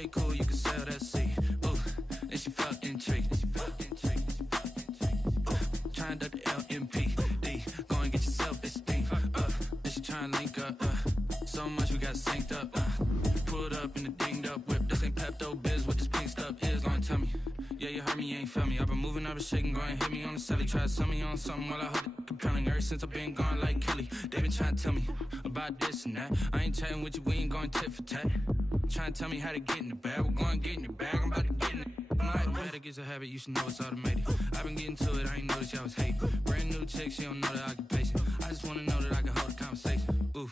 Okay, cool, you can sail that sea. Ooh, and she felt intrigued. Trying to the LMPD. Go and get your self-esteem. And she trying to link up. So much we got synced up. Pulled up in the dinged up whip. This ain't Pepto-Biz, what this pink stuff is. Gonna tell me. Yeah, you heard me, you ain't felt me. I've been moving, I've been shaking, go and hit me on the celly. Try to sell me on something while I hold it compelling. Ever since I've been gone like Kelly, they been trying to tell me about this and that. I ain't chatting with you, we ain't going tit for tat. Trying to tell me how to get in the bag. We're going to get in your bag, I'm about to get in it. I'm like, better get a habit, you should know it's automated. I've been getting to it, I ain't noticed y'all was hating. Brand new chick, she don't know the occupation. I just wanna know that I can hold a conversation. Ooh,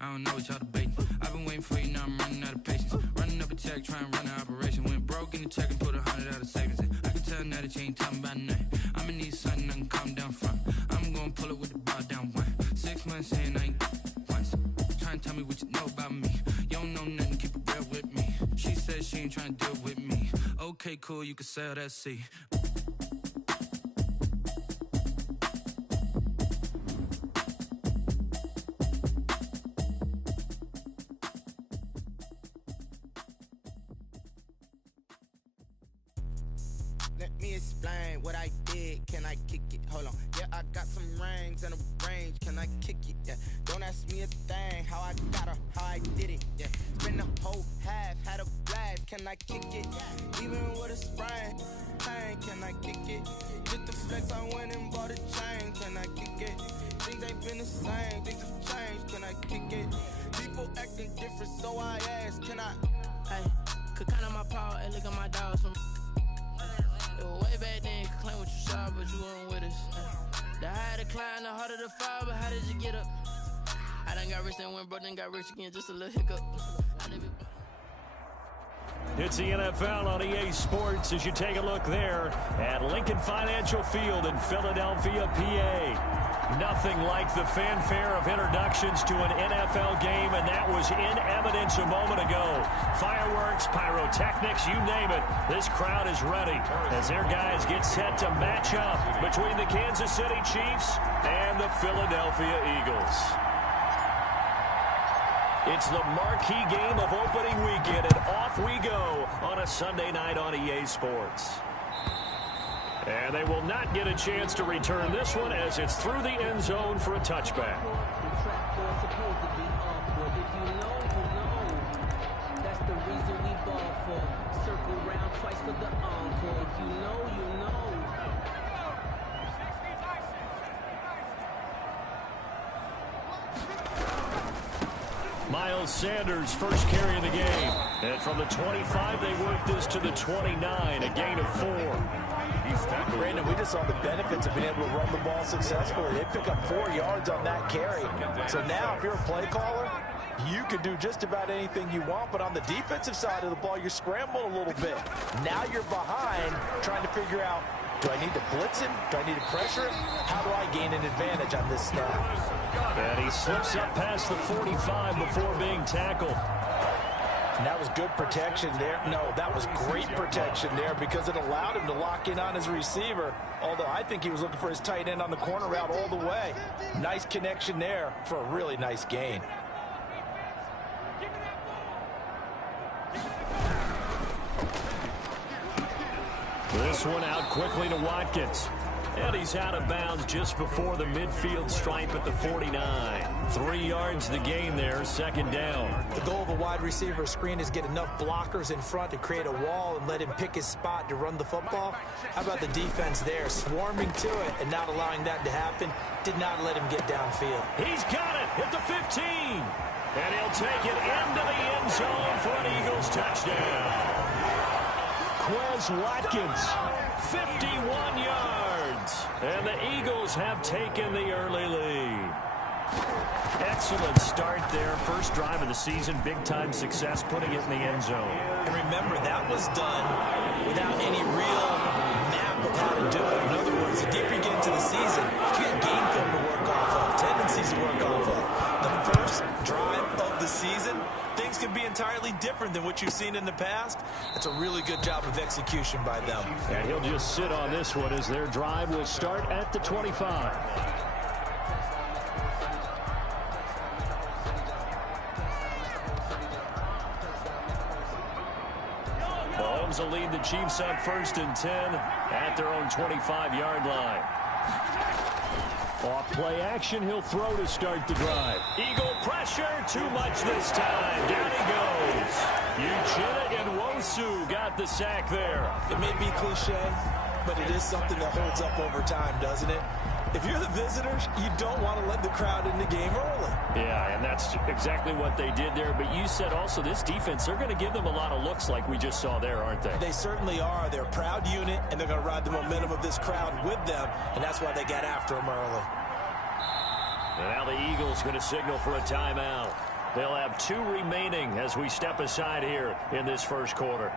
I don't know what y'all debating. I've been waiting for you, now I'm running out of patience. Running up a check, trying to run an operation. Went broke in the check and put 100 out of savings in. I can tell now that you ain't talking about nothing. I'ma need something I can calm down from. I'm gonna pull it with the bar down one. 6 months in, I ain't once. Trying to tell me what you know about me. You don't know nothing, keep it real with me. She said she ain't trying to deal with me. Okay, cool, you can sail that sea. Let me explain what I did. Can I kick it? Hold on. Yeah, I got some rings and a range. Can I kick it? Yeah. Don't ask me a thing. How I got her, how I did it. Yeah. Spend the whole half, had a blast. Can I kick it? Even with a sprain. Pain, can I kick it? Just the flex, I went and bought a chain. Can I kick it? Things ain't been the same. Things have changed. Can I kick it? People acting different, so I ask. Can I? Hey, could count on my power and look at my dogs from. It was way back then, you could claim what you saw, but you weren't with us. The higher the climb, the harder the fall, but how did you get up? I done got rich, then went broke, then got rich again, just a little hiccup. It's the NFL on EA Sports as you take a look there at Lincoln Financial Field in Philadelphia, PA. Nothing like the fanfare of introductions to an NFL game, and that was in evidence a moment ago. Fireworks, pyrotechnics, you name it. This crowd is ready as their guys get set to match up between the Kansas City Chiefs and the Philadelphia Eagles. It's the marquee game of opening weekend, and off we go on a Sunday night on EA Sports. And they will not get a chance to return this one as it's through the end zone for a touchback. That's the reason we ball for. Circle round twice for the encore. If you know, you know. Miles Sanders first carry of the game. And from the 25, they work this to the 29, a gain of 4. Brandon, we just saw the benefits of being able to run the ball successfully. They pick up 4 yards on that carry. So now if you're a play caller, you can do just about anything you want, but on the defensive side of the ball, you're scrambling a little bit. Now you're behind trying to figure out, do I need to blitz him? Do I need to pressure him? How do I gain an advantage on this snap? And he slips up past the 45 before being tackled. And that was good protection there. No, that was great protection there because it allowed him to lock in on his receiver, although I think he was looking for his tight end on the corner route all the way. Nice connection there for a really nice gain. This one out quickly to Watkins. And he's out of bounds just before the midfield stripe at the 49. 3 yards the gain there, second down. The goal of a wide receiver screen is get enough blockers in front to create a wall and let him pick his spot to run the football. How about the defense there, swarming to it and not allowing that to happen? Did not let him get downfield. He's got it at the 15. And he'll take it into the end zone for an Eagles touchdown. Quez Watkins, 51 yards. And the Eagles have taken the early lead. Excellent start there. First drive of the season. Big-time success putting it in the end zone. And remember, that was done without any real map of how to do it. In other words, the deeper you get into the season, you get game film to work off of, tendencies to work off of. The first drive of the season, things can be entirely different than what you've seen in the past. That's a really good job of execution by them. And he'll just sit on this one as their drive will start at the 25. Mahomes will lead the Chiefs up 1st and 10 at their own 25-yard line. Off play action, he'll throw to start the drive. Eagle pressure, too much this time. Down he goes. Uchenna Nwosu got the sack there. It may be cliche, but it is something that holds up over time, doesn't it? If you're the visitors, you don't want to let the crowd in the game early. Yeah, and that's exactly what they did there. But you said also this defense, they're going to give them a lot of looks like we just saw there, aren't they? They certainly are. They're a proud unit, and they're going to ride the momentum of this crowd with them, and that's why they got after them early. And now the Eagles going to signal for a timeout. They'll have 2 remaining as we step aside here in this first quarter.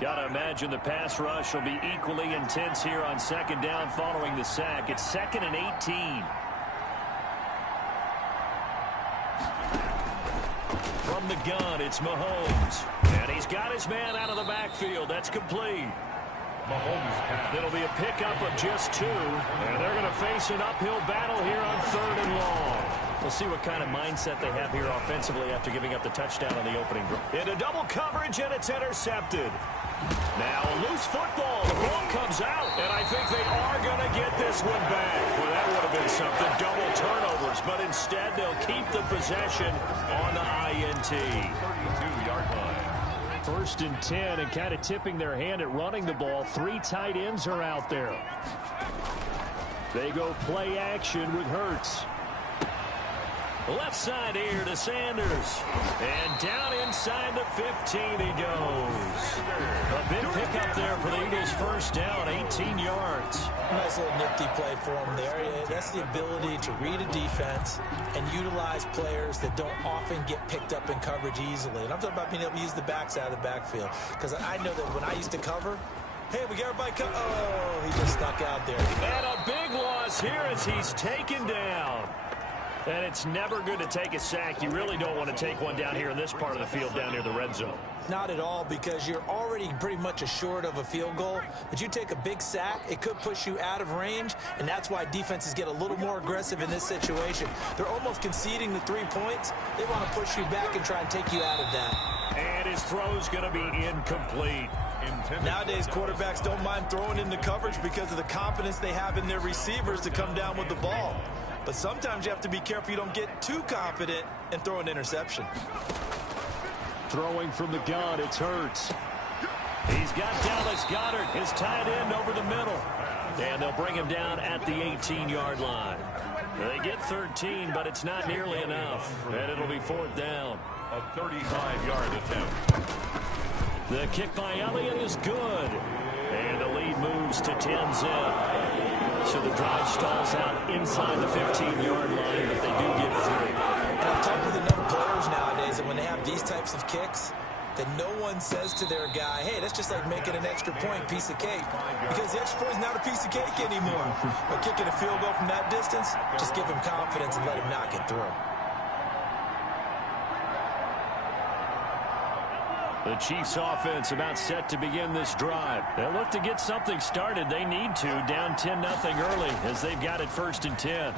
Got to imagine the pass rush will be equally intense here on 2nd down following the sack. It's 2nd and 18. From the gun, it's Mahomes. And he's got his man out of the backfield. That's complete. Mahomes. It'll be a pickup of just 2. And they're going to face an uphill battle here on 3rd and long. We'll see what kind of mindset they have here offensively after giving up the touchdown on the opening drive. Into double coverage, and it's intercepted. Now a loose football. The ball comes out, and I think they are going to get this one back. Well, that would have been something. Double turnovers, but instead they'll keep the possession on the INT. 32-yard line. 1st and 10, and kind of tipping their hand at running the ball. 3 tight ends are out there. They go play action with Hurts. Left side here to Sanders. And down inside the 15 he goes. A big pickup there for the Eagles' 1st down, 18 yards. Nice little nifty play for him there. That's the ability to read a defense and utilize players that don't often get picked up in coverage easily. And I'm talking about being able to use the backs out of the backfield. Because I know that when I used to cover, hey, we got everybody cover. Oh, he just stuck out there. And a big loss here as he's taken down. And it's never good to take a sack. You really don't want to take one down here in this part of the field down near the red zone. Not at all, because you're already pretty much assured of a field goal. But you take a big sack, it could push you out of range, and that's why defenses get a little more aggressive in this situation. They're almost conceding the 3 points. They want to push you back and try and take you out of that. And his throw's going to be incomplete. Nowadays, quarterbacks don't mind throwing into coverage because of the confidence they have in their receivers to come down with the ball. But sometimes you have to be careful you don't get too confident and throw an interception. Throwing from the gun, it's Hurts. He's got Dallas Goedert, his tight end, over the middle. And they'll bring him down at the 18-yard line. They get 13, but it's not nearly enough. And it'll be 4th down. A 35-yard attempt. The kick by Elliott is good. And the lead moves to 10-zip. So the drive stalls out inside the 15-yard line, but they do get 3. And I've talked with enough players nowadays that when they have these types of kicks, that no one says to their guy, hey, that's just like making an extra point, piece of cake. Because the extra point is not a piece of cake anymore. But kicking a field goal from that distance, just give him confidence and let him knock it through. The Chiefs offense about set to begin this drive. They'll look to get something started. They need to, down 10-0 early as they've got it 1st and 10.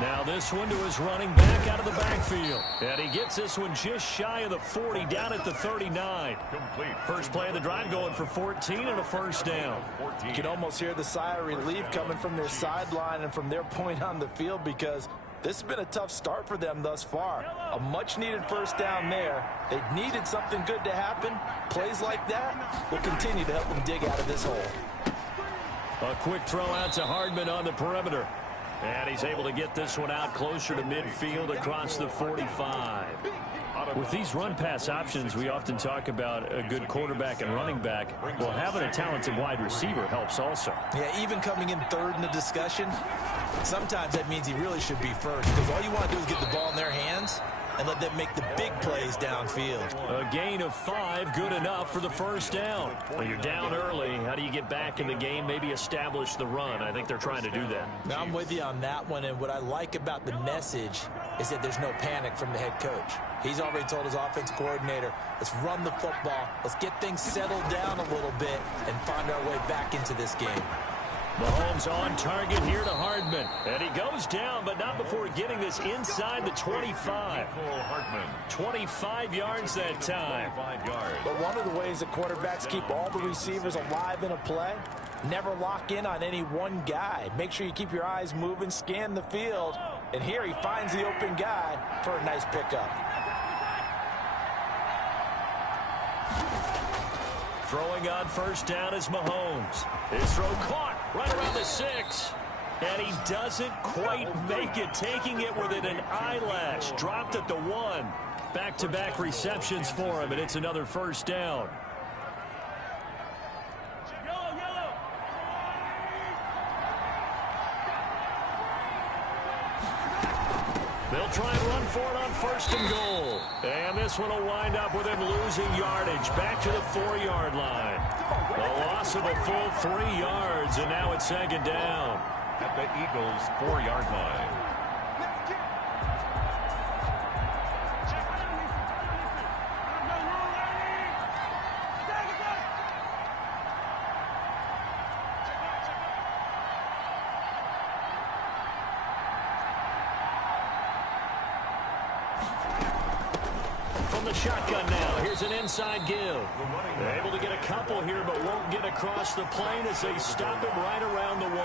Now this one to his running back out of the backfield. And he gets this one just shy of the 40, down at the 39. Complete. First play of the drive going for 14 and a 1st down. You can almost hear the sigh of relief coming from their sideline and from their point on the field, because this has been a tough start for them thus far. A much-needed 1st down there. They needed something good to happen. Plays like that will continue to help them dig out of this hole. A quick throw out to Hardman on the perimeter. And he's able to get this one out closer to midfield across the 45. With these run-pass options, we often talk about a good quarterback and running back. Well, having a talented wide receiver helps also. Yeah, even coming in 3rd in the discussion, sometimes that means he really should be 1st, because all you want to do is get the ball in their hands and let them make the big plays downfield. A gain of 5, good enough for the 1st down. When you're down early, how do you get back in the game, maybe establish the run? I think they're trying to do that. Now, I'm with you on that one, and what I like about the message is that there's no panic from the head coach. He's already told his offensive coordinator, let's run the football, let's get things settled down a little bit and find our way back into this game. Mahomes on target here to Hardman. And he goes down, but not before getting this inside the 25. 25 yards that time. But one of the ways that quarterbacks keep all the receivers alive in a play, never lock in on any one guy. Make sure you keep your eyes moving, scan the field. And here he finds the open guy for a nice pickup. Throwing on first down is Mahomes. His throw caught right around the 6. And he doesn't quite make it, taking it within an eyelash. Dropped at the 1. Back-to-back receptions for him, and it's another first down. They'll try and run for it on first and goal. And this one will wind up with him losing yardage back to the 4-yard line. A loss of a full 3 yards, and now it's second down. At the Eagles' 4-yard line. Shotgun now. Here's an inside give. They're able to get a couple here, but won't get across the plane as they stop him right around the 1.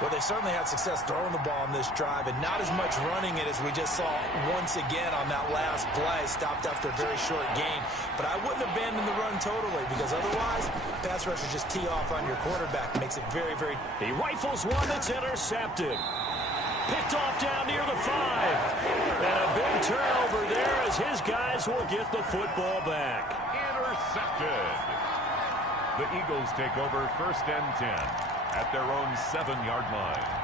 Well, they certainly had success throwing the ball on this drive, and not as much running it as we just saw once again on that last play. Stopped after a very short gain. But I wouldn't abandon the run totally, because otherwise, pass rushers just tee off on your quarterback. Makes it very, very... He rifles one that's intercepted. Picked off down near the 5. And a big turnover there as his guys will get the football back. Intercepted. The Eagles take over first and 10 at their own 7-yard line.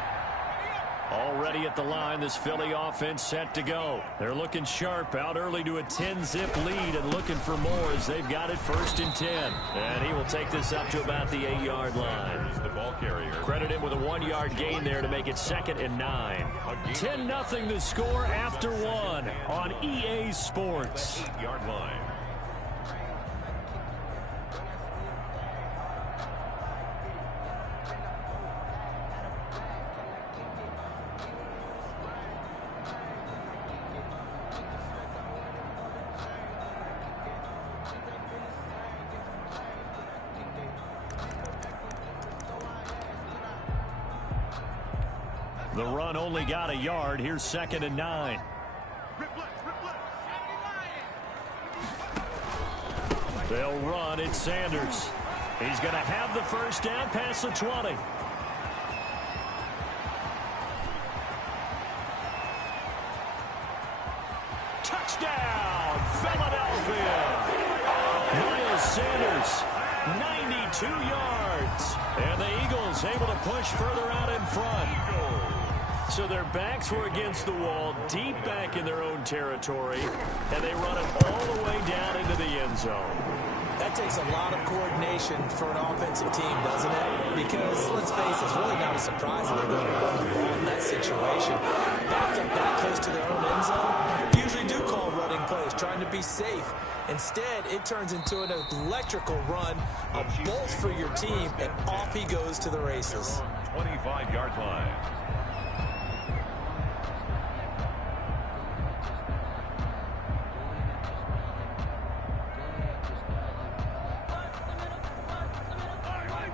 Already at the line, this Philly offense set to go. They're looking sharp, out early to a 10-zip lead and looking for more as they've got it first and 10. And he will take this up to about the 8-yard line. The ball carrier. Credit him with a 1-yard gain there to make it second and 9. 10-0 the score after 1 on EA Sports. 8-yard line. The run only got a yard. Here's second and 9. They'll run. It's Sanders. He's going to have the first down past the 20. Touchdown, Philadelphia. Miles Sanders, 92 yards. And the Eagles able to push further out in front. So their backs were against the wall, deep back in their own territory, and they run it all the way down into the end zone. That takes a lot of coordination for an offensive team, doesn't it? Because, let's face it, it's really not a surprise that they're going to run the ball in that situation. Backed up that close to their own end zone, usually do call running plays, trying to be safe. Instead, it turns into an electrical run, a bolt for your team, and off he goes to the races. 25-yard line.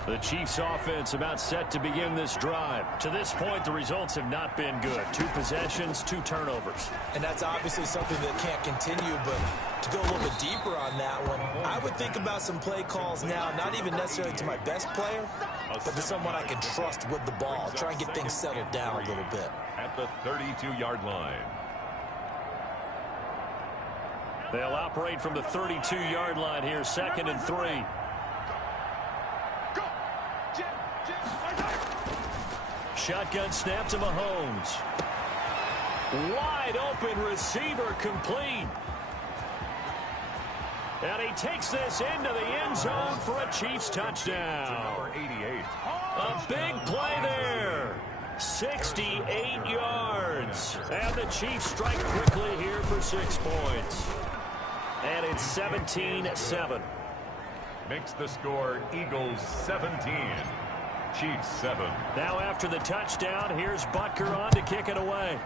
The Chiefs offense about set to begin this drive. To this point, the results have not been good. 2 possessions, 2 turnovers. And that's obviously something that can't continue, but to go a little bit deeper on that one, I would think about some play calls now, not even necessarily to my best player, but to someone I can trust with the ball. Try and get things settled down a little bit. At the 32-yard line. They'll operate from the 32-yard line here, second and 3. Shotgun snap to Mahomes. Wide open receiver complete. And he takes this into the end zone for a Chiefs touchdown. Number 88. A big play there. 68 yards. And the Chiefs strike quickly here for 6 points. And it's 17-7. Makes the score Eagles 17, Chiefs 7. Now after the touchdown, here's Butker on to kick it away.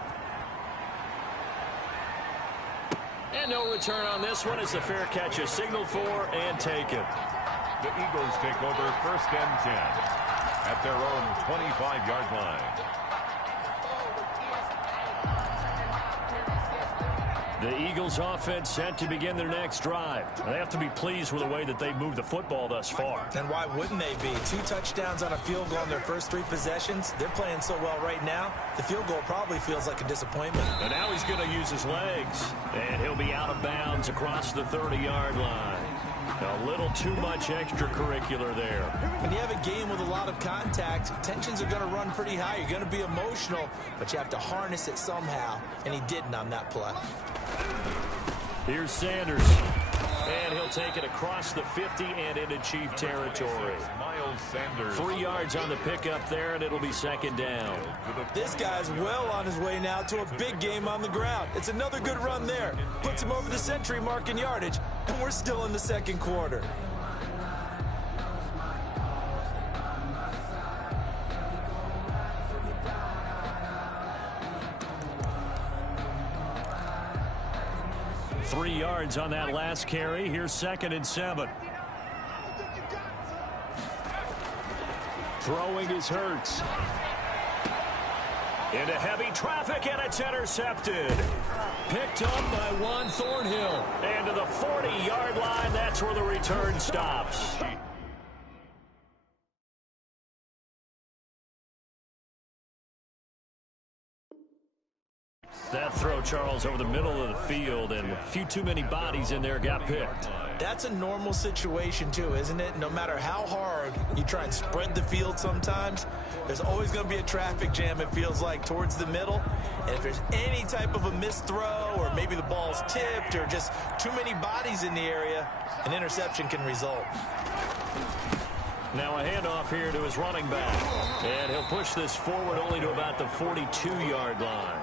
And no return on this one as the fair catch is signaled for and taken. The Eagles take over 1st and 10 at their own 25-yard line. The Eagles offense set to begin their next drive. They have to be pleased with the way that they've moved the football thus far. And why wouldn't they be? 2 touchdowns on a field goal in their first 3 possessions. They're playing so well right now, the field goal probably feels like a disappointment. And now he's going to use his legs. And he'll be out of bounds across the 30-yard line. A little too much extracurricular there. When you have a game with a lot of contact, tensions are going to run pretty high. You're going to be emotional, but you have to harness it somehow, and he didn't on that play. Here's Sanders. And he'll take it across the 50 and into Chief territory. Miles Sanders. 3 yards on the pickup there, and it'll be 2nd down. This guy's well on his way now to a big game on the ground. It's another good run there. Puts him over the century mark in yardage, and we're still in the 2nd quarter. Three yards on that last carry. Here's 2nd and 7. Throwing is Hurts. Into heavy traffic, and it's intercepted. Picked up by Juan Thornhill. And to the 40-yard line, that's where the return stops. That throw, Charles, over the middle of the field, and a few too many bodies in there got picked. That's a normal situation, too, isn't it? No matter how hard you try and spread the field sometimes, there's always going to be a traffic jam, it feels like, towards the middle. And if there's any type of a missed throw, or maybe the ball's tipped, or just too many bodies in the area, an interception can result. Now a handoff here to his running back. And he'll push this forward only to about the 42-yard line.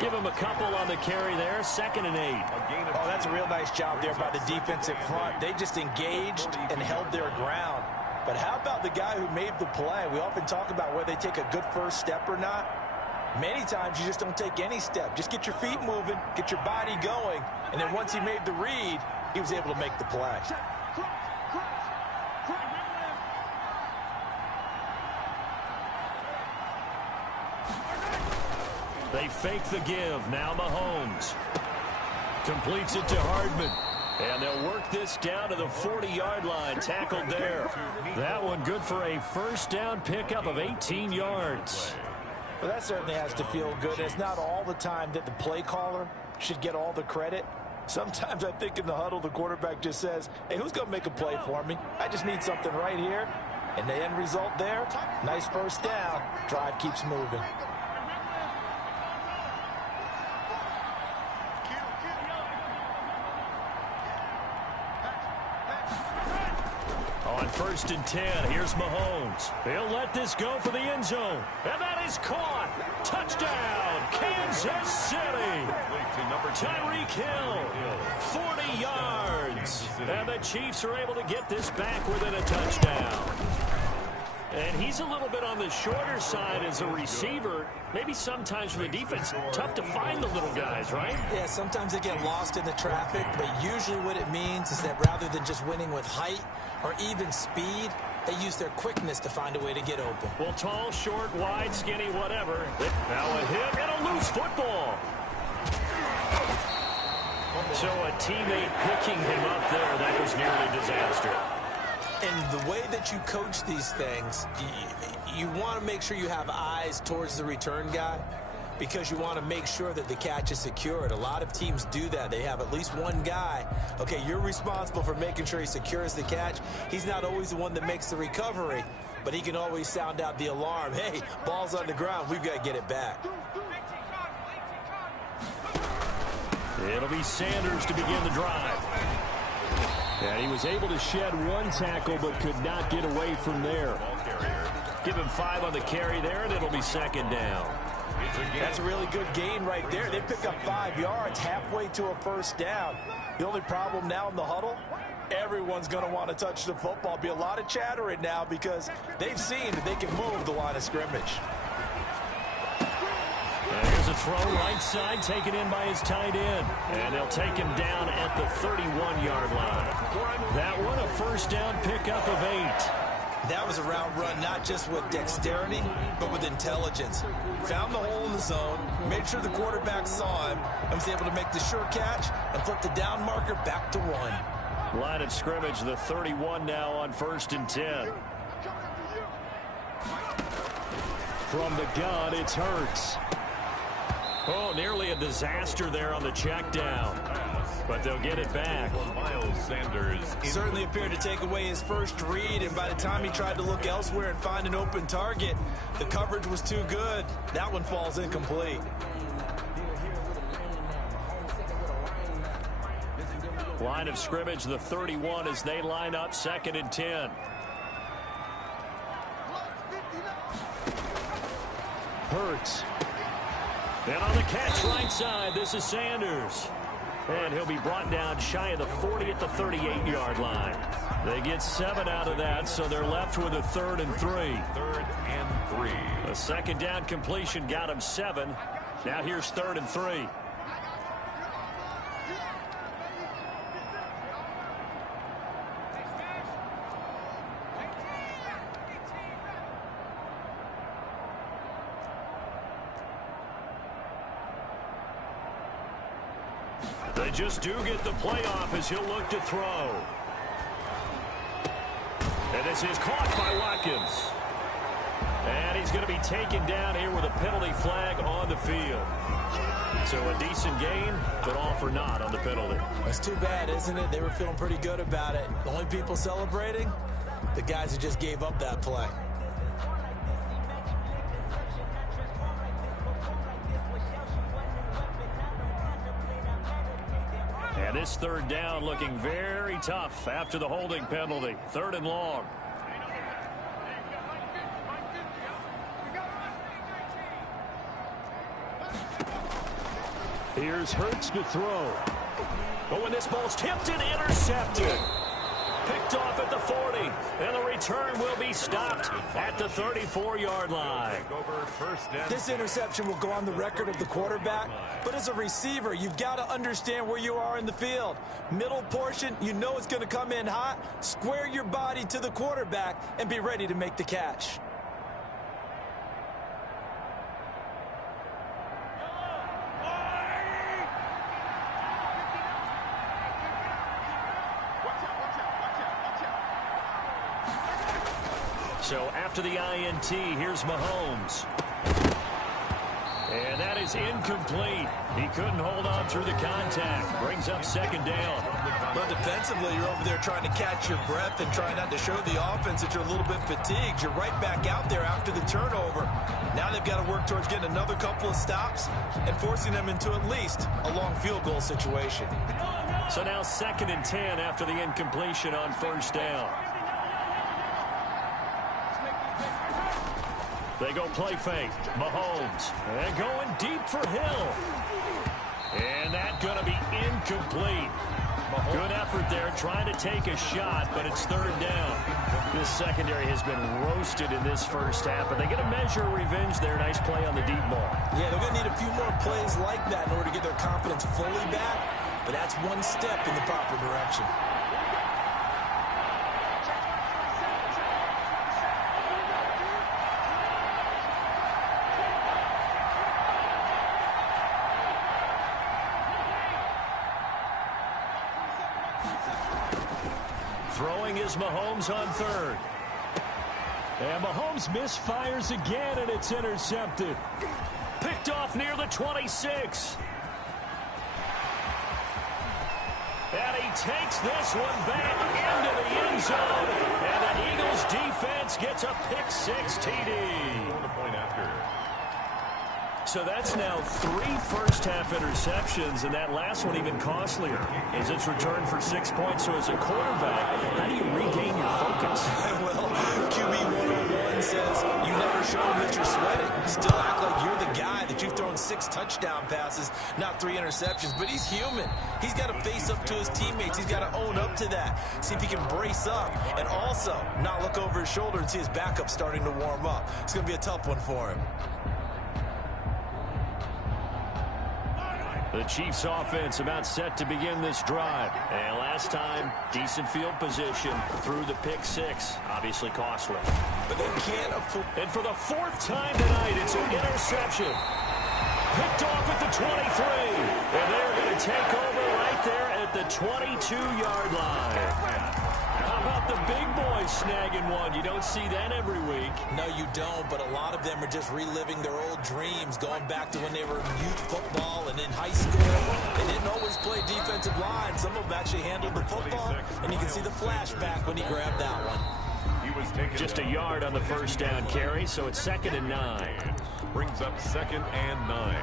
Give him a couple on the carry there. 2nd and 8. Oh, that's a real nice job there by the defensive front. They just engaged and held their ground. But how about the guy who made the play? We often talk about whether they take a good first step or not. Many times you just don't take any step. Just get your feet moving, get your body going, and then once he made the read, he was able to make the play. They fake the give. Now Mahomes completes it to Hardman. And they'll work this down to the 40-yard line. Tackled there. That one good for a 1st down pickup of 18 yards. Well, that certainly has to feel good. It's not all the time that the play caller should get all the credit. Sometimes I think in the huddle, the quarterback just says, hey, who's going to make a play for me? I just need something right here. And the end result there, nice 1st down. Drive keeps moving. On 1st and 10, here's Mahomes. He'll let this go for the end zone. And that is caught. Touchdown, Kansas City. Tyreek Hill, 40 yards. And the Chiefs are able to get this back within a touchdown. And he's a little bit on the shorter side as a receiver. Maybe sometimes for the defense, tough to find the little guys, right? Yeah, sometimes they get lost in the traffic, but usually what it means is that rather than just winning with height or even speed, they use their quickness to find a way to get open. Well, tall, short, wide, skinny, whatever. Now a hit and a loose football. So a teammate picking him up there, that was nearly disaster. And the way that you coach these things, you want to make sure you have eyes towards the return guy because you want to make sure that the catch is secured. A lot of teams do that. They have at least one guy. Okay, you're responsible for making sure he secures the catch. He's not always the one that makes the recovery, but he can always sound out the alarm. Hey, ball's on the ground. We've got to get it back. It'll be Sanders to begin the drive. And he was able to shed one tackle but could not get away from there. Give him 5 on the carry there, and it'll be second down. That's a really good gain right there. They pick up 5 yards halfway to a first down. The only problem now in the huddle, everyone's going to want to touch the football. Be a lot of chatter right now because they've seen that they can move the line of scrimmage. Here's a throw right side, taken in by his tight end. And they'll take him down at the 31-yard line. That one, a first down pickup of 8. That was a route run not just with dexterity, but with intelligence. Found the hole in the zone, made sure the quarterback saw him, and was able to make the sure catch and flip the down marker back to 1. Line of scrimmage, the 31 now on 1st and 10. From the gun, it's Hurts. Oh, nearly a disaster there on the check down. But they'll get it back. Miles Sanders certainly appeared to take away his first read, and by the time he tried to look elsewhere and find an open target, the coverage was too good. That one falls incomplete. Line of scrimmage, the 31 as they line up 2nd and 10. Hurts. And on the catch right side, this is Sanders. And he'll be brought down shy of the 40 at the 38-yard line. They get 7 out of that, so they're left with a 3rd and 3. 3rd and 3. A second down completion got him 7. Now here's 3rd and 3. They just do get the playoff as he'll look to throw. And this is caught by Watkins. And he's going to be taken down here with a penalty flag on the field. So a decent gain, but all for naught on the penalty. That's too bad, isn't it? They were feeling pretty good about it. The only people celebrating, the guys who just gave up that play. And this 3rd down looking very tough after the holding penalty. 3rd and long. Here's Hurts to throw. Oh, and this ball's tipped and intercepted. Picked off at the 40. And the return will be stopped at the 34-yard line. This interception will go on the record of the quarterback, but as a receiver, you've got to understand where you are in the field. Middle portion, you know it's going to come in hot. Square your body to the quarterback and be ready to make the catch. So after the INT, here's Mahomes. And that is incomplete. He couldn't hold on through the contact. Brings up 2nd down. But defensively, you're over there trying to catch your breath and trying not to show the offense that you're a little bit fatigued. You're right back out there after the turnover. Now they've got to work towards getting another couple of stops and forcing them into at least a long field goal situation. So now 2nd and 10 after the incompletion on 1st down. They go play fake. Mahomes. And going deep for Hill. And that's going to be incomplete. Good effort there trying to take a shot, but it's 3rd down. This secondary has been roasted in this first half, but they get a measure of revenge there. Nice play on the deep ball. Yeah, they're going to need a few more plays like that in order to get their confidence fully back, but that's one step in the proper direction. Throwing is Mahomes on 3rd. And Mahomes misfires again, and it's intercepted. Picked off near the 26. And he takes this one back into the end zone. And the Eagles defense gets a pick-6 TD. Point after. So that's now 3 first-half interceptions, and that last one even costlier as it's returned for 6 points. So as a quarterback, how do you regain your focus? Well, QB 101 says still act like you're the guy that you've thrown 6 touchdown passes, not 3 interceptions. But he's human. He's got to face up to his teammates. He's got to own up to that. See if he can brace up and also not look over his shoulder and see his backup starting to warm up. It's going to be a tough one for him. The Chiefs offense about set to begin this drive. And last time, decent field position through the pick 6. Obviously costly. But they can't afford. And for the 4th time tonight, it's an interception. Picked off at the 23. And they're going to take over right there at the 22-yard line. How about the big boys snagging one? You don't see that every week. No, you don't, but a lot of them are just reliving their old dreams, going back to when they were in youth football and in high school. They didn't always play defensive line. Some of them actually handled the football, and you can see the flashback when he grabbed that one. Just a yard on the first down carry, so it's 2nd and 9. Brings up 2nd and 9.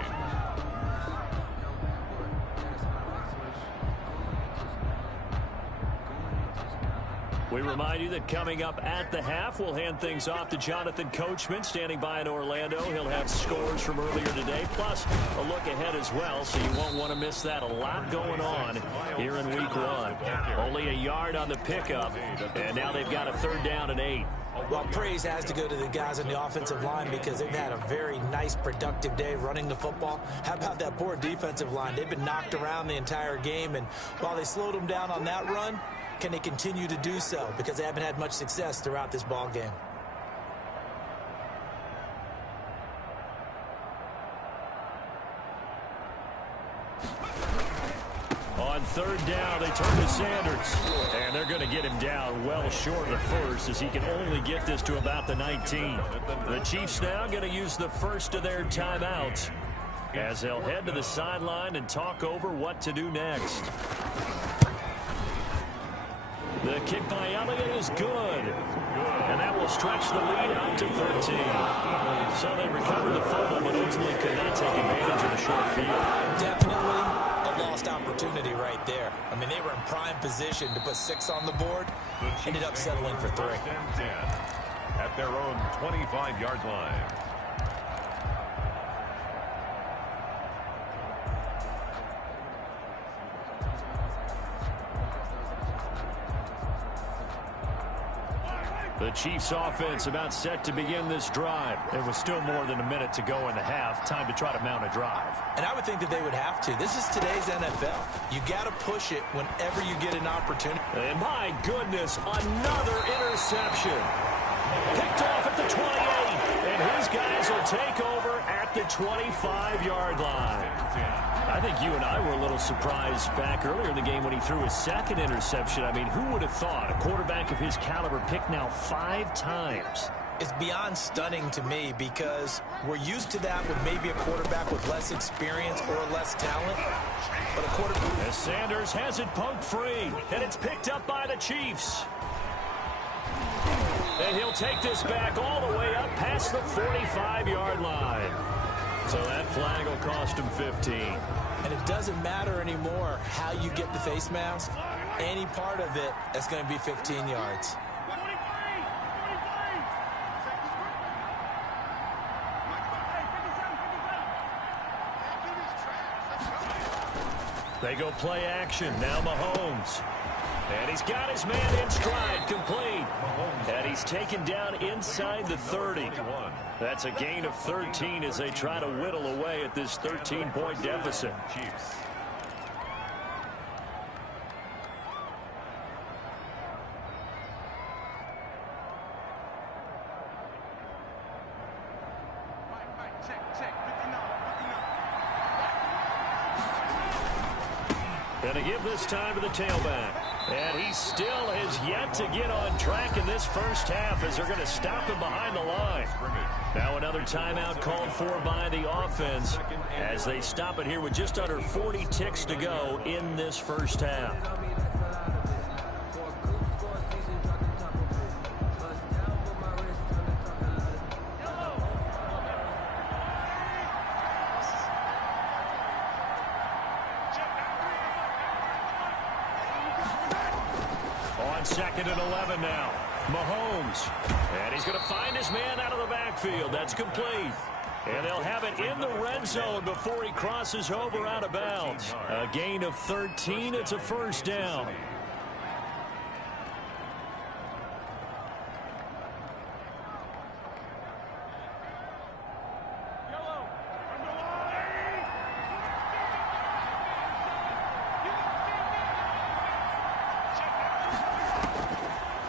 We remind you that coming up at the half, we'll hand things off to Jonathan Coachman, standing by in Orlando. He'll have scores from earlier today, plus a look ahead as well, so you won't want to miss that. A lot going on here in week 1. Only a yard on the pickup, and now they've got a 3rd down and 8. Well, praise has to go to the guys on the offensive line because they've had a very nice, productive day running the football. How about that poor defensive line? They've been knocked around the entire game, and while they slowed them down on that run, can they continue to do so? Because they haven't had much success throughout this ball game. On 3rd down, they turn to Sanders. And they're going to get him down well short of the first, as he can only get this to about the 19. The Chiefs now going to use the first of their timeouts as they'll head to the sideline and talk over what to do next. The kick by Elliott is good. And that will stretch the lead out to 13. So they recovered the fumble, but ultimately could not take advantage of the short field. Definitely a lost opportunity right there. I mean, they were in prime position to put 6 on the board. Ended up settling for 3. At their own 25-yard line. The Chiefs offense about set to begin this drive. There was still more than a minute to go in the half. Time to try to mount a drive. And I would think that they would have to. This is today's NFL. You got to push it whenever you get an opportunity. And my goodness, another interception. Picked off at the 28. And his guys will take over at the 25-yard line. I think you and I were a little surprised back earlier in the game when he threw his 2nd interception. I mean, who would have thought a quarterback of his caliber picked now 5 times? It's beyond stunning to me because we're used to that with maybe a quarterback with less experience or less talent. But a quarterback... As Sanders has it poked free, and it's picked up by the Chiefs. And he'll take this back all the way up past the 45-yard line. So that flag will cost him 15. And it doesn't matter anymore how you get the face mask. Any part of it, that's going to be 15 yards. They go play action. Now Mahomes. And he's got his man in stride, complete. And he's taken down inside the 30. That's a gain of 13 as they try to whittle away at this 13-point deficit. Chiefs. Gonna give this time to the tailback. And he still has yet to get on track in this first half as they're going to stop him behind the line. Now another timeout called for by the offense as they stop it here with just under 40 ticks to go in this first half. On 2nd and 11 now. Mahomes. And he's going to find his man out of the backfield. That's complete. And they'll have it in the red zone before he crosses over out of bounds. A gain of 13. It's a first down.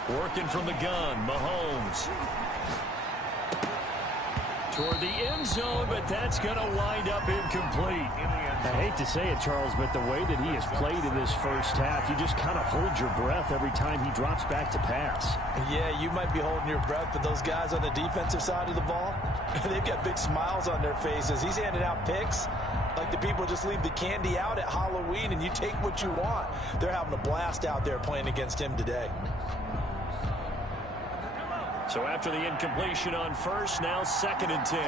Working from the gun, Mahomes. Toward the end zone, but that's going to wind up incomplete. I hate to say it, Charles, but the way that he has played in this first half, you just kind of hold your breath every time he drops back to pass. Yeah, you might be holding your breath, but those guys on the defensive side of the ball, they've got big smiles on their faces. He's handing out picks like the people just leave the candy out at Halloween and you take what you want. They're having a blast out there playing against him today. So after the incompletion on first, now 2nd and 10.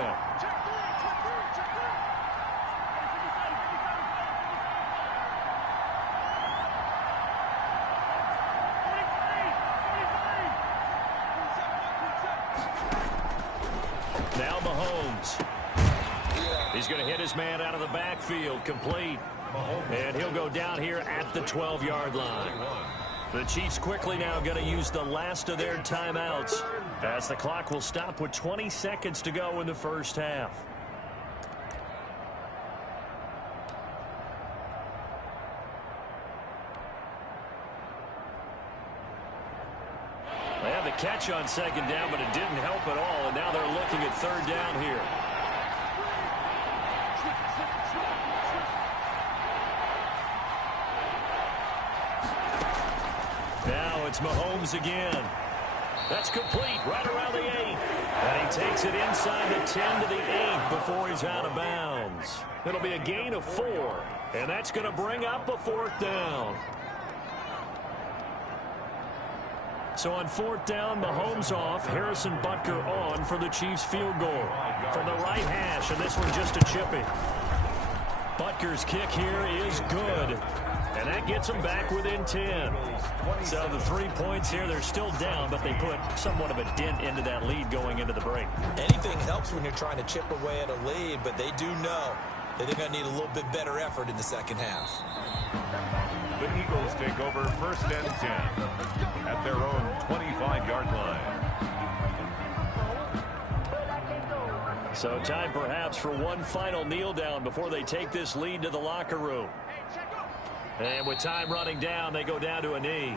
Now Mahomes. He's going to hit his man out of the backfield, complete. And he'll go down here at the 12-yard line. The Chiefs quickly now going to use the last of their timeouts as the clock will stop with 20 seconds to go in the first half. They had the catch on 2nd down, but it didn't help at all, and now they're looking at 3rd down here. Now it's Mahomes again. That's complete right around the 8. And he takes it inside the 10 to the 8 before he's out of bounds. It'll be a gain of 4. And that's going to bring up a 4th down. So on 4th down, Mahomes off, Harrison Butker on for the Chiefs field goal. From the right hash, and this one just a chippy. Butker's kick here is good. And that gets them back within 10. So the 3 points here, they're still down, but they put somewhat of a dent into that lead going into the break. Anything helps when you're trying to chip away at a lead, but they do know that they're going to need a little bit better effort in the second half. The Eagles take over 1st and 10 at their own 25-yard line. So time perhaps for one final kneel down before they take this lead to the locker room. And with time running down, they go down to a knee.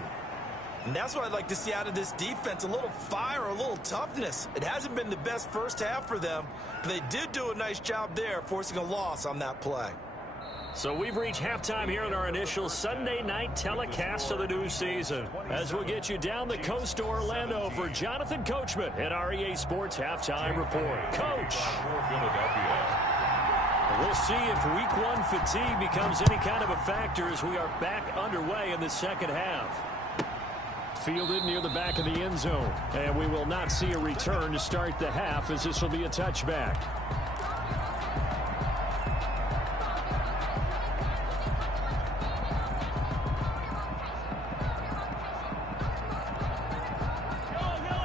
And that's what I'd like to see out of this defense, a little fire, a little toughness. It hasn't been the best first half for them, but they did do a nice job there, forcing a loss on that play. So we've reached halftime here in our initial Sunday night telecast of the new season. As we'll get you down the coast to Orlando for Jonathan Coachman at our EA Sports Halftime Report. Coach! We'll see if Week 1 fatigue becomes any kind of a factor as we are back underway in the second half. Fielded near the back of the end zone. And we will not see a return to start the half as this will be a touchback.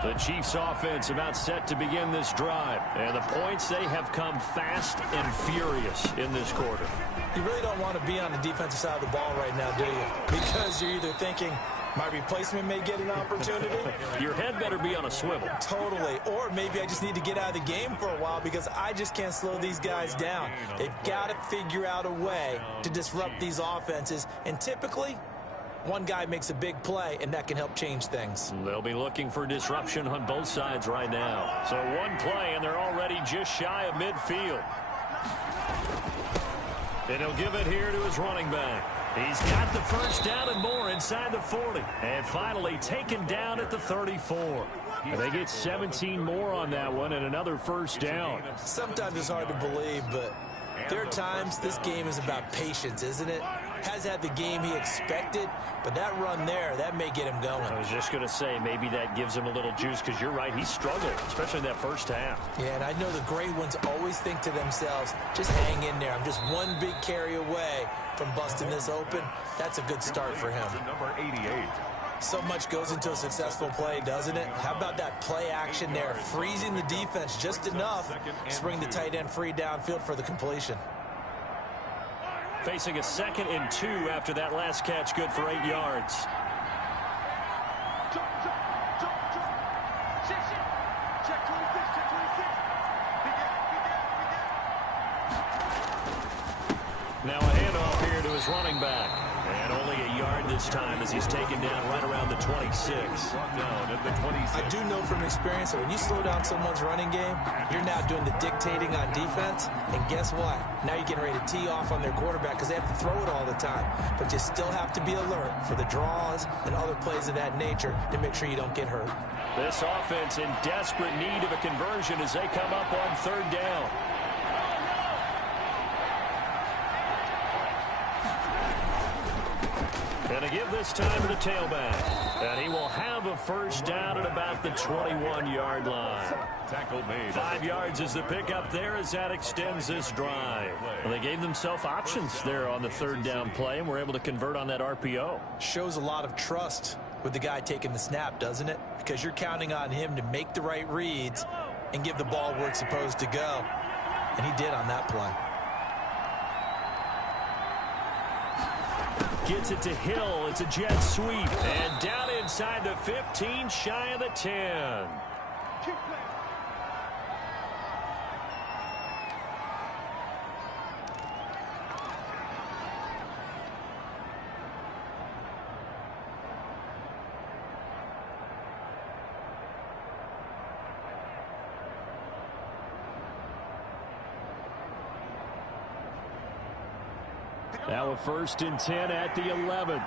The Chiefs offense about set to begin this drive. And the points, they have come fast and furious in this quarter. You really don't want to be on the defensive side of the ball right now, do you? Because you're either thinking, my replacement may get an opportunity. Your head better be on a swivel. Totally. Or maybe I just need to get out of the game for a while because I just can't slow these guys down. They've got to figure out a way to disrupt these offenses. And typically, one guy makes a big play, and that can help change things. They'll be looking for disruption on both sides right now. So one play, and they're already just shy of midfield. And he'll give it here to his running back. He's got the first down and more inside the 40. And finally taken down at the 34. And they get 17 more on that one and another first down. Sometimes it's hard to believe, but there are times this game is about patience, isn't it? Has had the game he expected, but that run there, that may get him going. I was just going to say, maybe that gives him a little juice because you're right, he struggled, especially in that first half. Yeah, and I know the great ones always think to themselves, just hang in there. I'm just one big carry away from busting this open. That's a good start for him. Number 88. So much goes into a successful play, doesn't it? How about that play action there, freezing the defense just enough to bring the tight end free downfield for the completion. Facing a 2nd and 2 after that last catch, good for 8 yards. Now a handoff here to his running back. And only a yard this time as he's taken down right around the 26. Down at the 26. I do know from experience that when you slow down someone's running game, you're now doing the dictating on defense. And guess what? Now you're getting ready to tee off on their quarterback because they have to throw it all the time. But you still have to be alert for the draws and other plays of that nature to make sure you don't get hurt. This offense in desperate need of a conversion as they come up on 3rd down. And to give this time to the tailback. And he will have a 1st down at about the 21-yard line. Tackle made. 5 yards is the pickup there as that extends this drive. Well, they gave themselves options there on the 3rd down play and were able to convert on that RPO. Shows a lot of trust with the guy taking the snap, doesn't it? Because you're counting on him to make the right reads and give the ball where it's supposed to go. And he did on that play. Gets it to Hill. It's a jet sweep. And down inside the 15, shy of the 10. Now a 1st and 10 at the 11.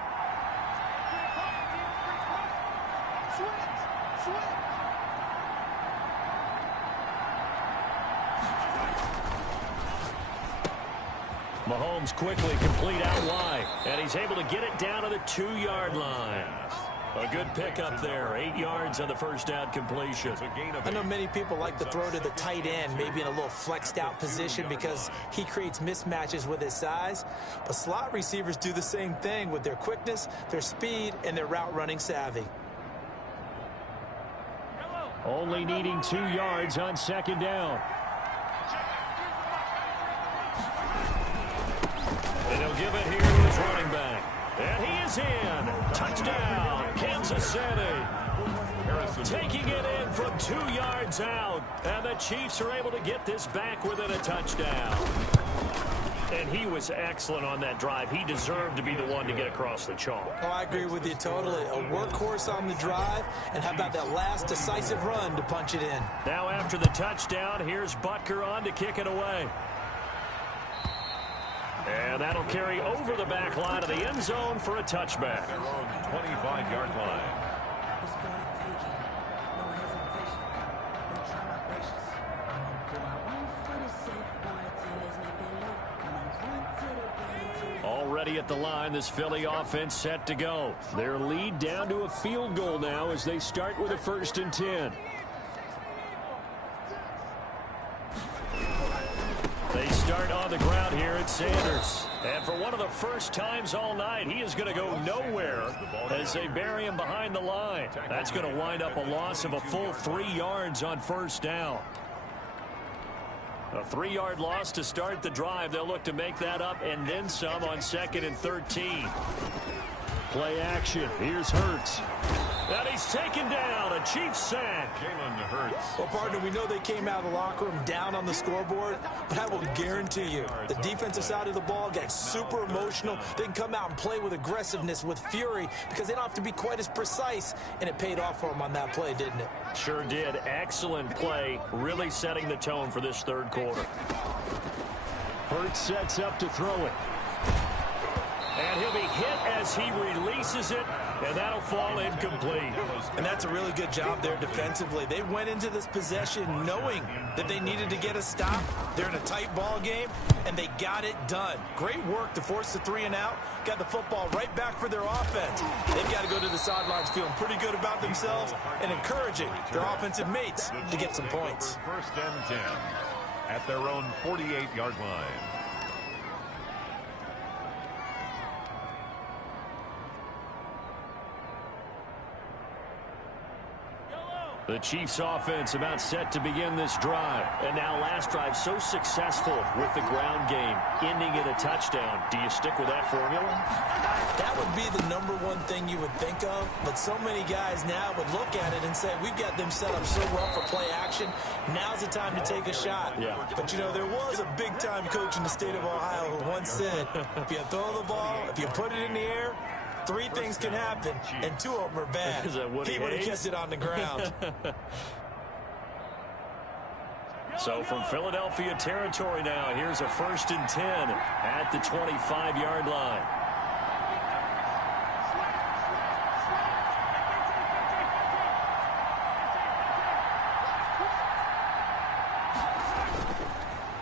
Mahomes quickly complete out wide, and he's able to get it down to the 2-yard line. A good pickup there, 8 yards on the 1st down completion. I know many people like to throw to the tight end, maybe in a little flexed out position because he creates mismatches with his size. But slot receivers do the same thing with their quickness, their speed, and their route running savvy. Only needing 2 yards on 2nd down. And he'll give it here to his running back. And he is in. Touchdown, Kansas City. Taking it in from 2 yards out. And the Chiefs are able to get this back within a touchdown. And he was excellent on that drive. He deserved to be the one to get across the chalk. Oh, I agree with you totally. A workhorse on the drive. And how about that last decisive run to punch it in? Now after the touchdown, here's Butker on to kick it away. And that'll carry over the back line of the end zone for a touchback. Their own 25-yard line. Already at the line, this Philly offense set to go. Their lead down to a field goal now as they start with a 1st and 10. They start on the ground here at Sanders. And for one of the first times all night, he is going to go nowhere as they bury him behind the line. That's going to wind up a loss of a full 3 yards on 1st down. A 3-yard loss to start the drive. They'll look to make that up and then some on 2nd and 13. Play action. Here's Hurts. And he's taken down. A Chiefs sack. Jalen Hurts. Well, partner, we know they came out of the locker room down on the scoreboard, but I will guarantee you the defensive side of the ball got super emotional. They can come out and play with aggressiveness, with fury, because they don't have to be quite as precise, and it paid off for them on that play, didn't it? Sure did. Excellent play, really setting the tone for this 3rd quarter. Hurts sets up to throw it. And he'll be hit as he releases it, and that'll fall incomplete. And that's a really good job there defensively. They went into this possession knowing that they needed to get a stop. They're in a tight ball game, and they got it done. Great work to force the 3 and out. Got the football right back for their offense. They've got to go to the sidelines feeling pretty good about themselves and encouraging their offensive mates to get some points. 1st and 10 at their own 48-yard line. The Chiefs offense about set to begin this drive. And now last drive so successful with the ground game, ending in a touchdown. Do you stick with that formula? That would be the number one thing you would think of, but so many guys now would look at it and say, we've got them set up so well for play action. Now's the time to take a shot. Yeah. But, you know, there was a big-time coach in the state of Ohio who once said, if you throw the ball, if you put it in the air, 3 things can happen, and 2 of them are bad. Is that Woody he would have Hayes? kept it on the ground. So from Philadelphia territory now, here's a 1st and 10 at the 25-yard line.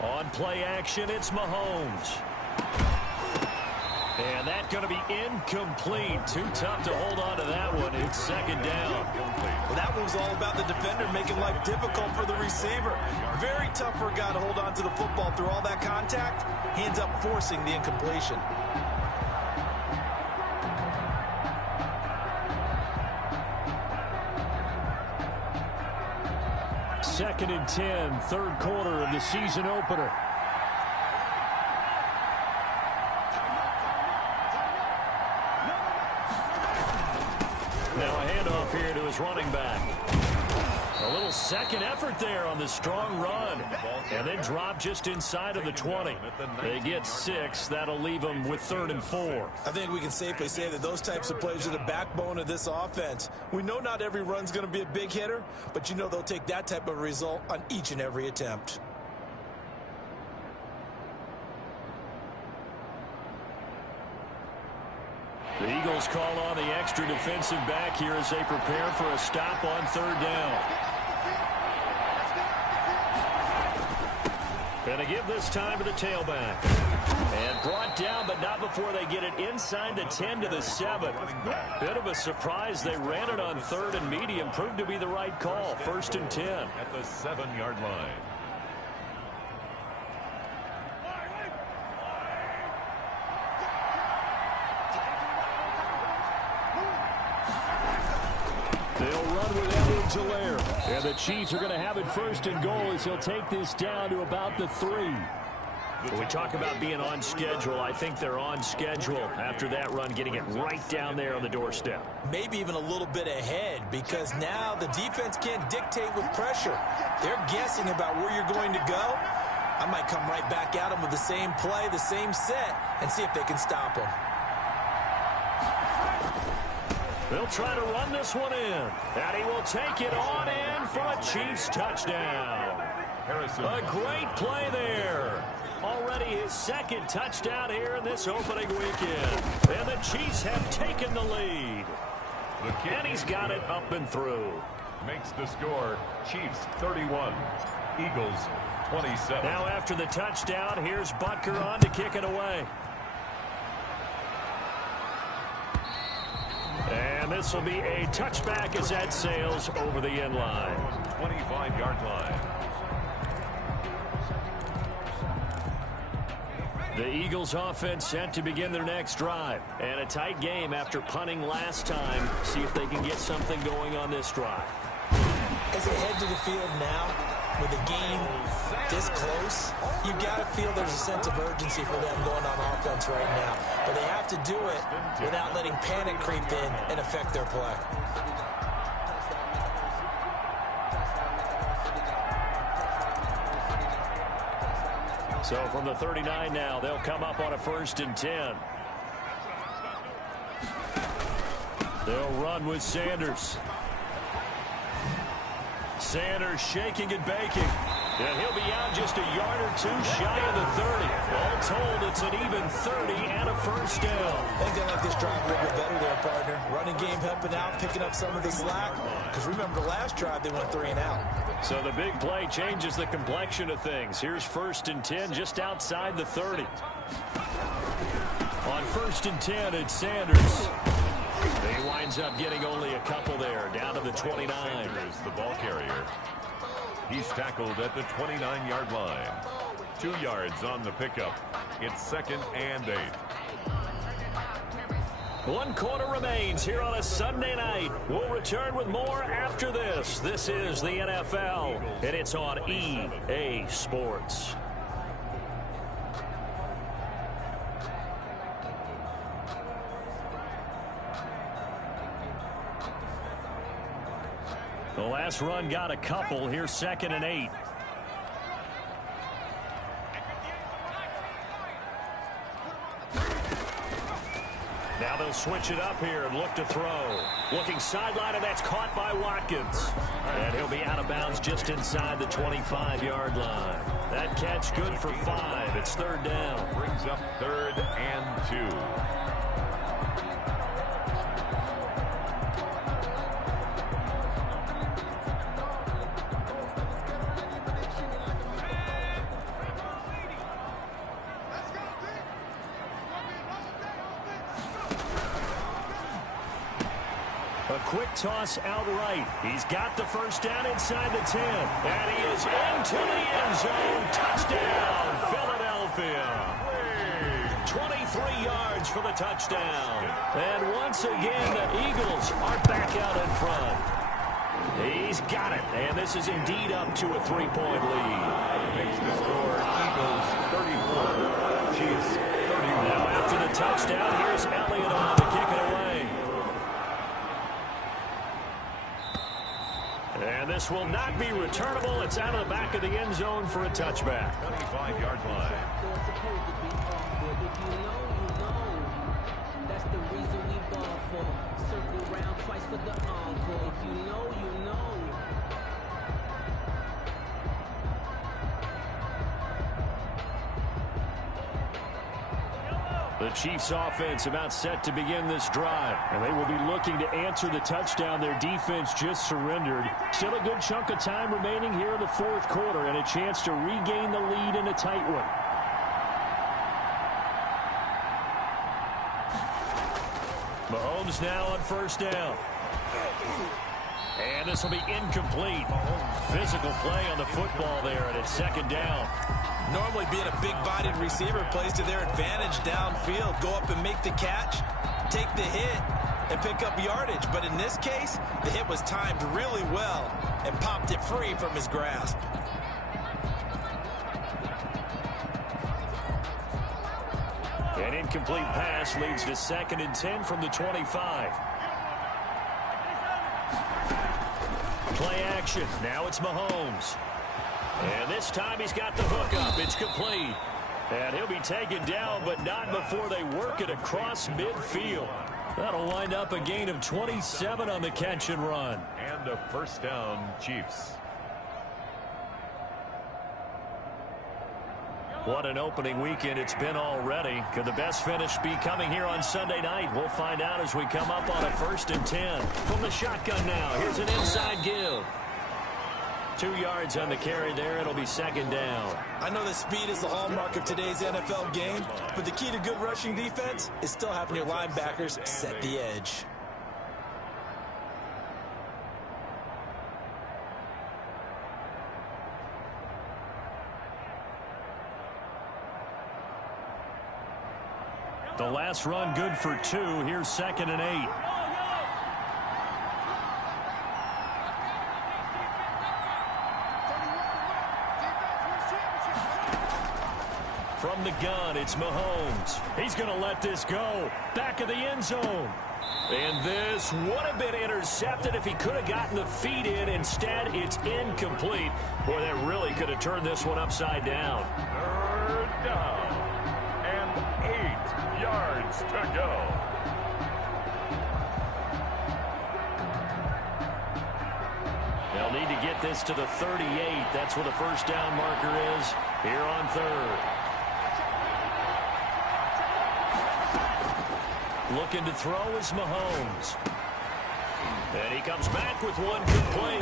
On play action, it's Mahomes. And that's going to be incomplete. Too tough to hold on to that one. It's 2nd down. Well, that one was all about the defender making life difficult for the receiver. Very tough for a guy to hold on to the football through all that contact. He ends up forcing the incompletion. Second and 10, 3rd quarter of the season opener. Now a handoff here to his running back. A little second effort there on the strong run. And then drop just inside of the 20. They get 6. That'll leave them with 3rd and 4. I think we can safely say that those types of plays are the backbone of this offense. We know not every run's going to be a big hitter, but you know they'll take that type of result on each and every attempt. The Eagles call on the extra defensive back here as they prepare for a stop on 3rd down. Going to give this time to the tailback. And brought down, but not before they get it inside the 10 to the 7. Bit of a surprise. They ran it on 3rd and medium. Proved to be the right call. 1st and 10. At the 7-yard line. They'll run with Edwards-Helaire. And the Chiefs are going to have it 1st and goal as he'll take this down to about the 3. When we talk about being on schedule, I think they're on schedule after that run, getting it right down there on the doorstep. Maybe even a little bit ahead, because now the defense can't dictate with pressure. They're guessing about where you're going to go. I might come right back at them with the same play, the same set, and see if they can stop them. They'll try to run this one in. And he will take it on in for a Chiefs touchdown. A great play there. Already his 2nd touchdown here in this opening weekend. And the Chiefs have taken the lead. And he's got it up and through. Makes the score Chiefs 31, Eagles 27. Now after the touchdown, here's Butker on to kick it away. And this will be a touchback as that sails over the end line. 25-yard line. The Eagles offense set to begin their next drive. And a tight game after punting last time. See if they can get something going on this drive. As they head to the field now, with the game this close, you got to feel there's a sense of urgency for them going on offense right now. But they have to do it without letting panic creep in and affect their play. So from the 39 now, they'll come up on a 1st and 10. They'll run with Sanders. Sanders shaking and baking. And he'll be out just a yard or 2 shy of the 30. All told, it's an even 30 and a 1st down. I think they like this drive a little bit better there, partner. Running game helping out, picking up some of the slack. Because remember, the last drive, they went 3 and out. So the big play changes the complexion of things. Here's 1st and 10 just outside the 30. On 1st and 10, it's Sanders. He winds up getting only a couple there, down to the 29. Sanders, the ball carrier. He's tackled at the 29-yard line. 2 yards on the pickup. It's 2nd and 8. One quarter remains here on a Sunday night. We'll return with more after this. This is the NFL, and it's on EA Sports. The last run got a couple. Here's 2nd and 8. Now they'll switch it up here and look to throw. Looking sideline, and that's caught by Watkins. And he'll be out of bounds just inside the 25-yard line. That catch good for 5. It's 3rd down. Brings up 3rd and 2. Quick toss outright. He's got the first down inside the 10. And he is into the end zone. Touchdown, Philadelphia. 23 yards for the touchdown. And once again, the Eagles are back out in front. He's got it. And this is indeed up to a 3-point lead. Makes the score Eagles 34. Chiefs 31. Now after the touchdown, here's Elliott on to kick it away. And this will not be returnable. It's out of the back of the end zone for a touchback. 25-yard line. If you know, you know. That's the reason we ball for. Circle round twice for the encore. If you know, you know. The Chiefs offense about set to begin this drive. And they will be looking to answer the touchdown their defense just surrendered. Still a good chunk of time remaining here in the 4th quarter and a chance to regain the lead in a tight one. Mahomes now on 1st down. And this will be incomplete. Physical play on the football there, and it's 2nd down. Normally being a big-bodied receiver plays to their advantage downfield. Go up and make the catch, take the hit, and pick up yardage. But in this case, the hit was timed really well and popped it free from his grasp. An incomplete pass leads to 2nd and 10 from the 25. Play action. Now it's Mahomes. And this time he's got the hook up. It's complete. And he'll be taken down, but not before they work it across midfield. That'll wind up a gain of 27 on the catch and run. And a 1st down, Chiefs. What an opening weekend it's been already. Could the best finish be coming here on Sunday night? We'll find out as we come up on a 1st and 10. From the shotgun now, here's an inside give. 2 yards on the carry there. It'll be 2nd down. I know that speed is the hallmark of today's NFL game, but the key to good rushing defense is still having your linebackers set the edge. The last run good for 2. Here's 2nd and 8. From the gun, it's Mahomes. He's going to let this go. Back of the end zone. And this would have been intercepted if he could have gotten the feet in. Instead, it's incomplete. Boy, that really could have turned this one upside down. 3rd down. And 8 yards to go. They'll need to get this to the 38. That's where the 1st down marker is here on 3rd. Looking to throw is Mahomes. And he comes back with one complete.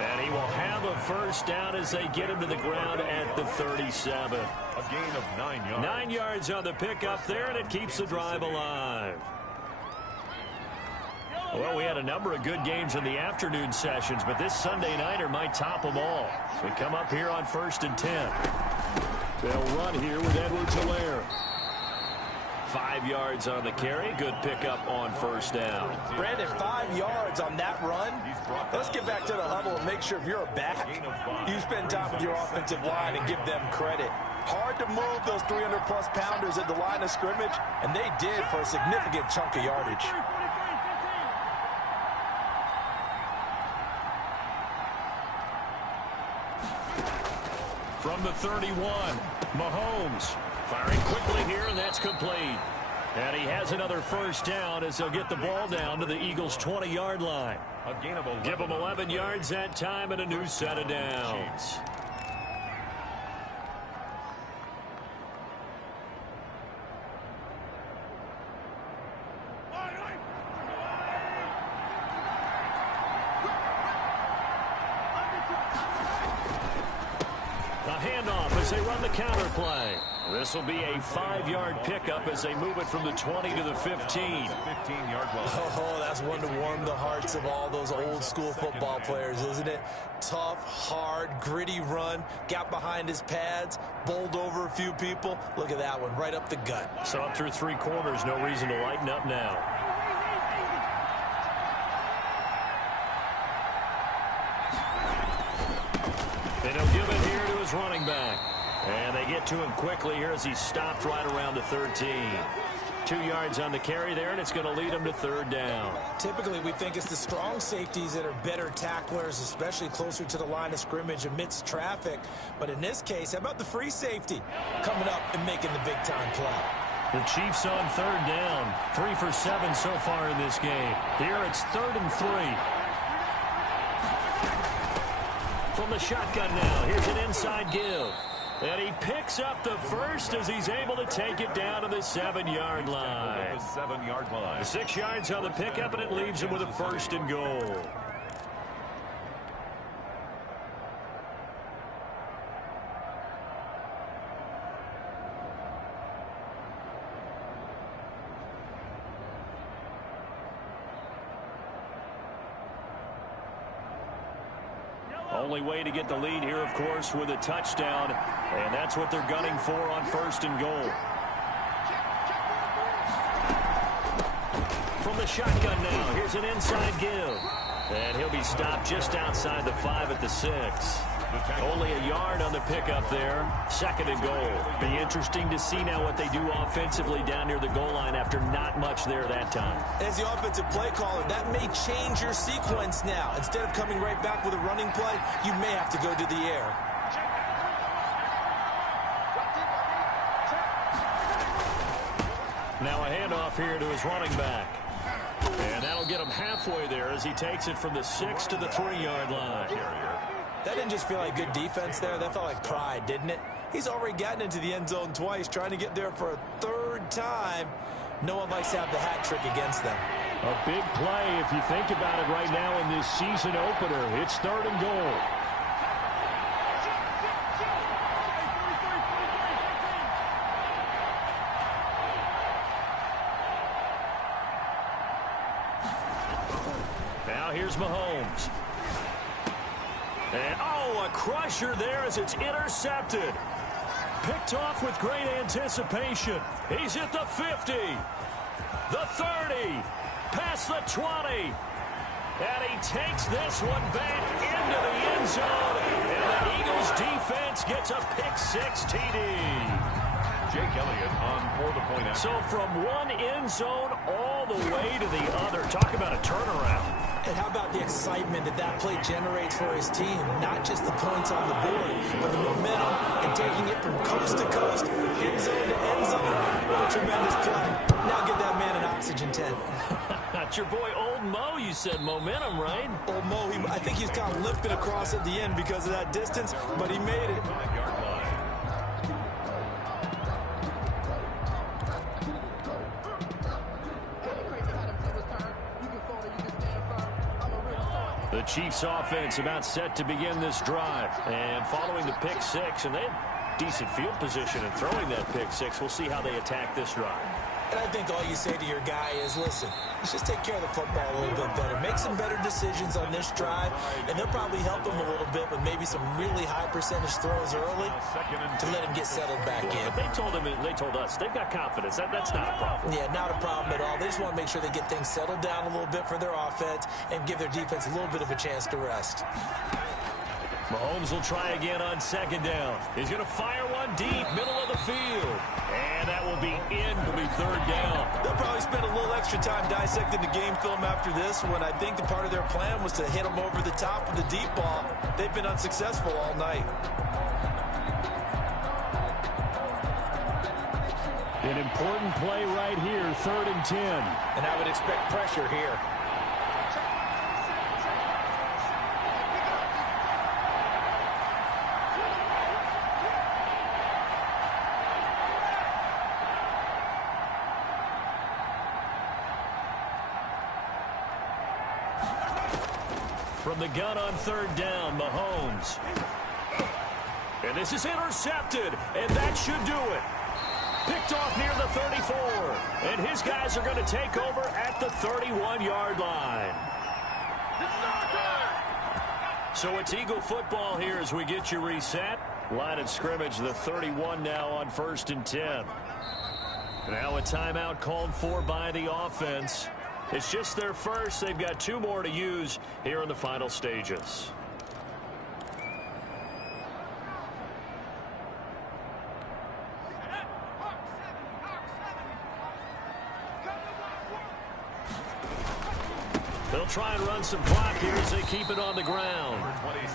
And he will have a 1st down as they get him to the ground at the 37. A gain of 9 yards. 9 yards on the pickup there, and it keeps the drive alive. Well, we had a number of good games in the afternoon sessions, but this Sunday nighter might top them all. So we come up here on 1st and 10. They'll run here with Edwards-Helaire. 5 yards on the carry. Good pickup on first down. Brandon, 5 yards on that run. Let's get back to the huddle and make sure if you're a back, you spend time with your offensive line and give them credit. Hard to move those 300-plus pounders at the line of scrimmage, and they did for a significant chunk of yardage. From the 31, Mahomes firing quickly here, and that's complete. And he has another first down as they'll get the ball down to the Eagles' 20-yard line. Give them 11 yards that time and a new set of downs. As they run the counter play. This will be a 5-yard pickup as they move it from the 20 to the 15. 15-yard line. Oh, that's one to warm the hearts of all those old school football players, isn't it? Tough, hard, gritty run. Got behind his pads, bowled over a few people. Look at that one, right up the gut. So up through 3 quarters, no reason to lighten up now. They don't give it here to his running back. And they get to him quickly here as he stopped right around the 13. 2 yards on the carry there, and it's going to lead him to third down. Typically, we think it's the strong safeties that are better tacklers, especially closer to the line of scrimmage amidst traffic. But in this case, how about the free safety coming up and making the big-time play? The Chiefs on third down. 3 for 7 so far in this game. Here it's 3rd and 3. From the shotgun now, here's an inside give. And he picks up the first as he's able to take it down to the 7-yard line. The 7-yard line. 6 yards on the pickup, and it leaves him with a 1st and goal. Only way to get the lead here, of course, with a touchdown, and that's what they're gunning for on 1st and goal. From the shotgun now, here's an inside give. And he'll be stopped just outside the 5 at the 6. Only a yard on the pickup there. 2nd and goal. Be interesting to see now what they do offensively down near the goal line after not much there that time. As the offensive play caller, that may change your sequence now. Instead of coming right back with a running play, you may have to go to the air. Now a handoff here to his running back. And that'll get him halfway there as he takes it from the 6 to the 3-yard line. That didn't just feel like good defense there. That felt like pride, didn't it? He's already gotten into the end zone twice, trying to get there for a 3rd time. No one likes to have the hat trick against them. A big play if you think about it right now in this season opener. It's 3rd and goal. Now here's Mahomes. And, a crusher there as it's intercepted. Picked off with great anticipation. He's at the 50, the 30, past the 20. And he takes this one back into the end zone. And the Eagles defense gets a pick-6 TD. Jake Elliott on for the point after. So from one end zone all the way to the other. Talk about a turnaround. And how about the excitement that play generates for his team? Not just the points on the board, but the momentum and taking it from coast to coast, end zone to end zone. What a tremendous play. Now give that man an oxygen tent. That's your boy Old Mo. You said momentum, right? Old Mo, I think he's kind of limping across at the end because of that distance, but he made it. The Chiefs offense about set to begin this drive. And following the pick-6, and they had decent field position in throwing that pick-6. We'll see how they attack this drive. And I think all you say to your guy is, listen, let's just take care of the football a little bit better. Make some better decisions on this drive, and they'll probably help him a little bit with maybe some really high percentage throws early to let him get settled back in. They told us they've got confidence. That's not a problem. Yeah, not a problem at all. They just want to make sure they get things settled down a little bit for their offense and give their defense a little bit of a chance to rest. Mahomes will try again on second down. He's going to fire one deep, middle of the field. And that will be third down. They'll probably spend a little extra time dissecting the game film after this one. I think the part of their plan was to hit them over the top with the deep ball. They've been unsuccessful all night. An important play right here, 3rd and 10. And I would expect pressure here. From the gun on 3rd down, Mahomes. And this is intercepted, and that should do it. Picked off near the 34, and his guys are going to take over at the 31-yard line. So it's Eagle football here as we get you reset. Line of scrimmage, the 31 now on 1st and 10. Now a timeout called for by the offense. It's just their first. They've got 2 more to use here in the final stages. They'll try and run some clock here as they keep it on the ground.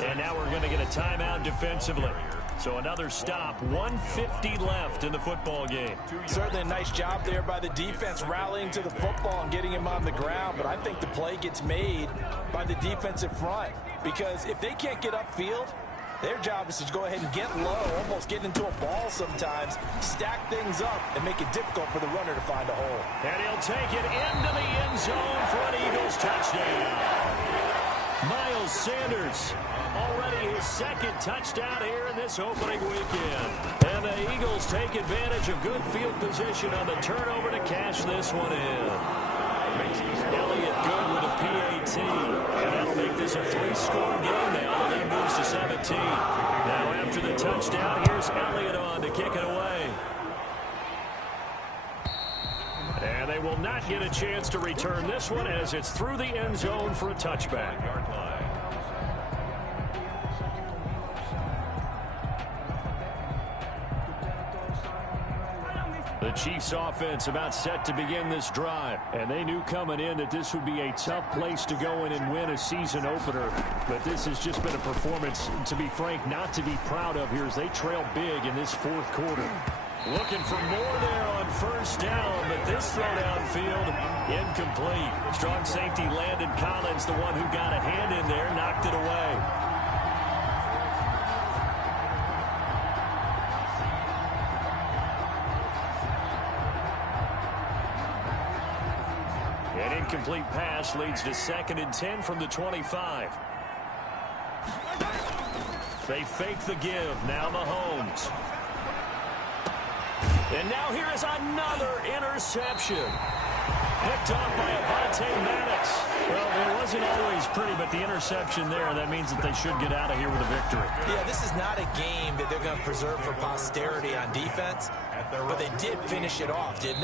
And now we're going to get a timeout defensively. So another stop, 1:50 left in the football game. Certainly a nice job there by the defense rallying to the football and getting him on the ground. But I think the play gets made by the defensive front. Because if they can't get upfield, their job is to go ahead and get low, almost get into a ball sometimes, stack things up, and make it difficult for the runner to find a hole. And he'll take it into the end zone for an Eagles touchdown. Miles Sanders, already his 2nd touchdown here in this opening weekend. And the Eagles take advantage of good field position on the turnover to cash this one in. Elliott good with a PAT. And that'll make this a 3-score game now. The lead moves to 17. Now after the touchdown, here's Elliott on to kick it away. And they will not get a chance to return this one as it's through the end zone for a touchback. The Chiefs offense about set to begin this drive. And they knew coming in that this would be a tough place to go in and win a season opener. But this has just been a performance, to be frank, not to be proud of here as they trail big in this 4th quarter. Looking for more there on 1st down, but this throw downfield, incomplete. Strong safety Landon Collins, the one who got a hand in there, knocked it away. An incomplete pass leads to 2nd and 10 from the 25. They fake the give. Now Mahomes. And now here is another interception. Picked off by Avonte Maddox. Well, it wasn't always pretty, but the interception there, that means that they should get out of here with a victory. Yeah, this is not a game that they're going to preserve for posterity on defense, but they did finish it off, didn't they?